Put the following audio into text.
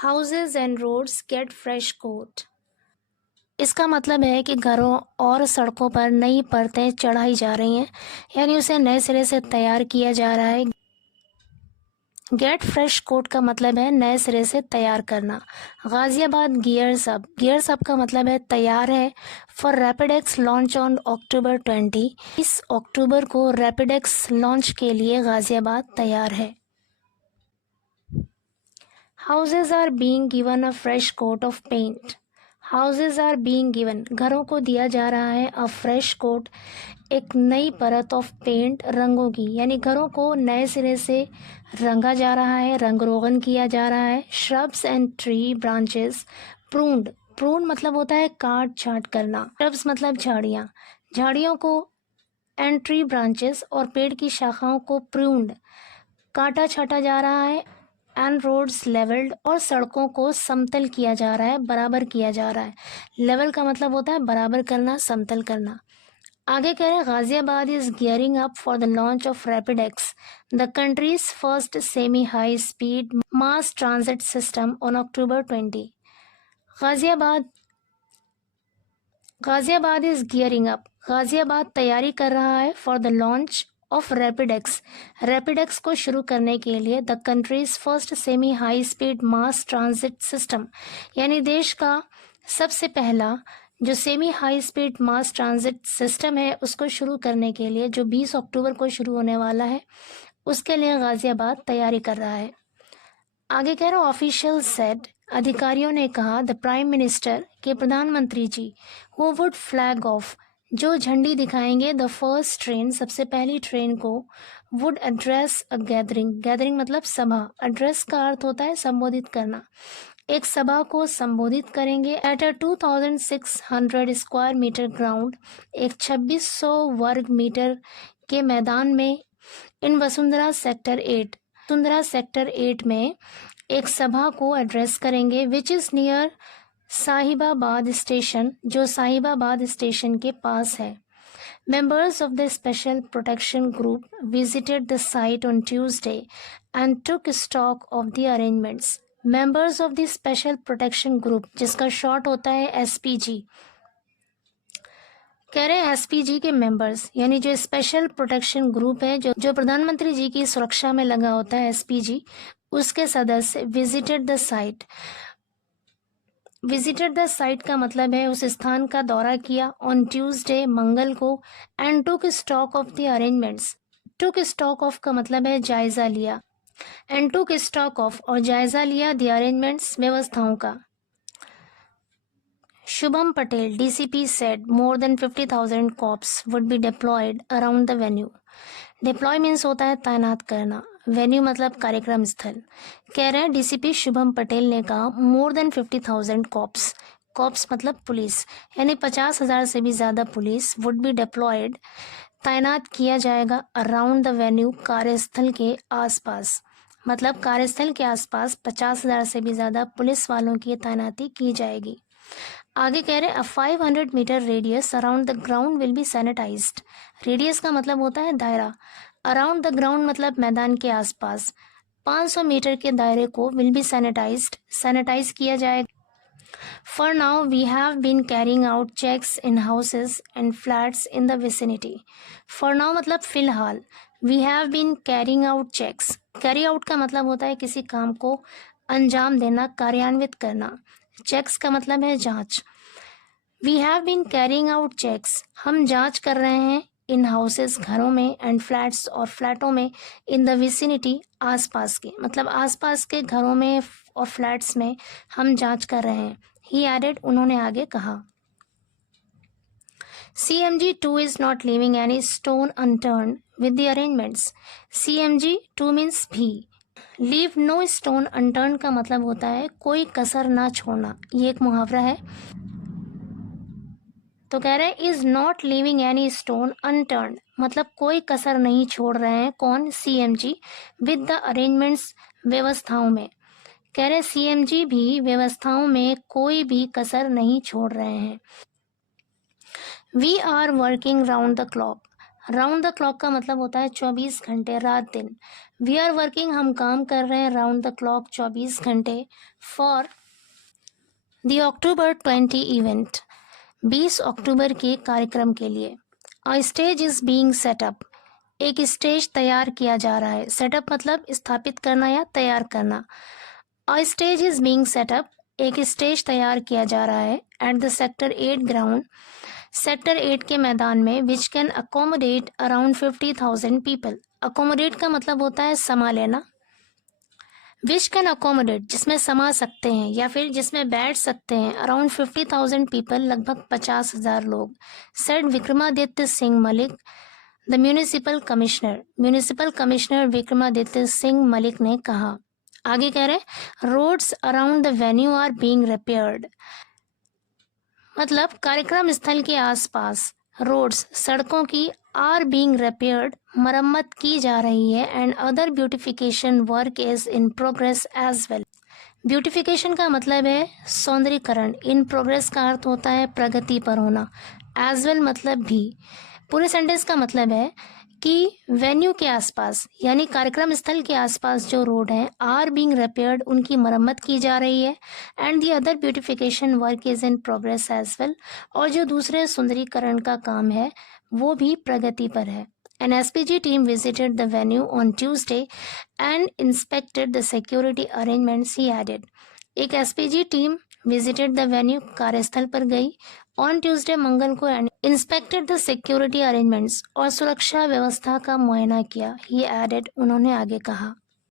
Houses and roads get fresh coat. इसका मतलब है कि घरों और सड़कों पर नई परतें चढ़ाई जा रही हैं, यानी उसे नए सिरे से तैयार किया जा रहा है। गेट फ्रेश कोट का मतलब है नए सिरे से तैयार करना। गाजियाबाद गियर्स अप का मतलब है तैयार है। For RapidX launch on October 20, इस अक्टूबर को रैपिडेक्स लॉन्च के लिए गाजियाबाद तैयार है। Houses are being given a fresh coat of paint. Houses are being given, घरों को दिया जा रहा है अ फ्रेश कोट, एक नई परत ऑफ पेंट, रंगों की, यानी घरों को नए सिरे से रंगा जा रहा है, रंग रोगन किया जा रहा है। Shrubs and tree branches pruned, prune मतलब होता है काट छांट करना, श्रब्स मतलब झाड़ियाँ, झाड़ियों को, एंड ट्री ब्रांचेस और पेड़ की शाखाओं को प्रून्ड काटा छाटा जा रहा है। एंड रोड्स लेवल्ड, और सड़कों को समतल किया जा रहा है, बराबर किया जा रहा है। लेवल का मतलब होता है बराबर करना, समतल करना। आगे कह रहे हैं Ghaziabad is gearing up for the launch of RapidX, the country's first semi high speed mass transit system on October 20। Ghaziabad is gearing up, Ghaziabad तैयारी कर रहा है for the launch of RapidX, RapidX को शुरू करने के लिए, the country's first semi high speed mass transit system, यानी देश का सबसे पहला जो semi high speed mass transit system है उसको शुरू करने के लिए, जो 20 अक्टूबर को शुरू होने वाला है, उसके लिए गाजियाबाद तैयारी कर रहा है। आगे कह रहा हूँ ऑफिशियल सेड, अधिकारियों ने कहा, द प्राइम मिनिस्टर के प्रधानमंत्री जी, हु वुड फ्लैग ऑफ, जो झंडी दिखाएंगे, द फर्स्ट ट्रेन, सबसे पहली ट्रेन को, would address a gathering, gathering मतलब सभा, एड्रेस का अर्थ होता है संबोधित करना, एक सभा को संबोधित करेंगे। At a 2600 square metre ground, एक 2600 वर्ग मीटर के मैदान में, इन वसुंधरा सेक्टर 8 में एक सभा को एड्रेस करेंगे, which is near Sahibabad station, जो साहिबाबाद स्टेशन के पास है। Members of the Special Protection Group visited the site on Tuesday and took stock of the arrangements. Members of the Special Protection Group, जिसका शॉर्ट होता है SPG, कह रहे हैं SPG के मेंबर्स, यानी जो स्पेशल प्रोटेक्शन ग्रुप है, जो प्रधानमंत्री जी की सुरक्षा में लगा होता है, SPG, उसके सदस्य visited the site, visited the site का मतलब है उस स्थान का दौरा किया, ऑन ट्यूसडे, मंगल को, and took stock of the arrangements, took stock of का मतलब है जायजा लिया, एंड टुक स्टॉक ऑफ और जायजा लिया, द अरेंजमेंट्स व्यवस्थाओं का। Shubham Patel DCP said more than 50,000 cops would be deployed around the venue. Deploy means होता है तैनात करना, वेन्यू मतलब कार्यक्रम स्थल। कह रहे हैं DCP शुभम पटेल ने कहा, मोर देन 50,000 कॉप्स, कॉप्स मतलब पुलिस, यानी 50,000 से भी ज़्यादा पुलिस, वुड बी डिप्लॉयड, तैनात किया जाएगा, अराउंड द वेन्यू, कार्यस्थल के आसपास, मतलब कार्यस्थल के आसपास 50,000 से भी ज़्यादा पुलिस वालों की तैनाती की जाएगी। आगे कह रहे हैं 500 metre radius around the ground will be sanitised, radius का मतलब होता है दायरा, अराउंड द ग्राउंड मतलब मैदान के आसपास, 500 मीटर के दायरे को विल बी सैनिटाइज्ड, सैनिटाइज किया जाएगा। For now we have been carrying out checks in houses and flats in the vicinity. For now मतलब फिलहाल, we have been carrying out checks, carry out का मतलब होता है किसी काम को अंजाम देना, कार्यान्वित करना, चेक्स का मतलब है जांच। We have been carrying out checks, हम जांच कर रहे हैं, इन हाउसेस घरों में, एंड फ्लैट्स और फ्लैटों में, इन द विसिनिटी आसपास के, मतलब आसपास के घरों में और फ्लैट्स में हम जांच कर रहे हैं। ही एडेड, उन्होंने आगे कहा। CMG 2 is not leaving any stone unturned with the arrangements. CMG 2 means भी, लीव नो स्टोन अनटर्न का मतलब होता है कोई कसर ना छोड़ना, ये एक मुहावरा है। तो कह रहे हैं is not leaving any stone unturned, मतलब कोई कसर नहीं छोड़ रहे हैं, कौन, CMG, विद द अरेंजमेंट्स, व्यवस्थाओं में। कह रहे CMG भी व्यवस्थाओं में कोई भी कसर नहीं छोड़ रहे हैं। We are working round the clock, round the clock का मतलब होता है 24 घंटे, रात दिन। वी आर वर्किंग, हम काम कर रहे हैं, राउंड द क्लॉक 24 घंटे, फॉर द अक्टूबर 20 इवेंट, 20 अक्टूबर के कार्यक्रम के लिए। अ स्टेज इज बीइंग सेटअप, एक स्टेज तैयार किया जा रहा है। सेटअप मतलब स्थापित करना या तैयार करना। अ स्टेज इज बीइंग सेटअप, एक स्टेज तैयार किया जा रहा है at the sector 8 ground, sector 8 के मैदान में, which can accommodate around 50,000 people. Accommodate का मतलब होता है समा लेना। विच कैन अकोमोडेट जिसमें समा सकते हैं या फिर जिसमें बैठ सकते हैं, अराउंड 50,000 पीपल, लगभग 50,000 लोग। Said Vikramaditya Singh Malik, the municipal commissioner Vikramaditya Singh Malik ने कहा। आगे कह रहे roads around the venue are being repaired, मतलब कार्यक्रम स्थल के आसपास रोड्स, सड़कों की, आर बीइंग रिपेयर्ड, मरम्मत की जा रही है, and other beautification work is in progress as well. Beautification का मतलब है सौंदर्यीकरण, इन प्रोग्रेस का अर्थ होता है प्रगति पर होना, एज वेल मतलब भी। पूरे सेंटेंस का मतलब है कि वेन्यू के आसपास यानी कार्यक्रम स्थल के आसपास जो रोड हैं, आर बीइंग रिपेयर्ड, उनकी मरम्मत की जा रही है, and the other beautification work is in progress as well, और जो दूसरे सुंदरीकरण का काम है वो भी प्रगति पर है। An SPG team visited the venue on Tuesday and inspected the security arrangements, he added. एक SPG team visited the venue, कार्यस्थल पर गई, on Tuesday मंगल को, and inspected the security arrangements, और सुरक्षा व्यवस्था का मुआयना किया, he added, उन्होंने आगे कहा।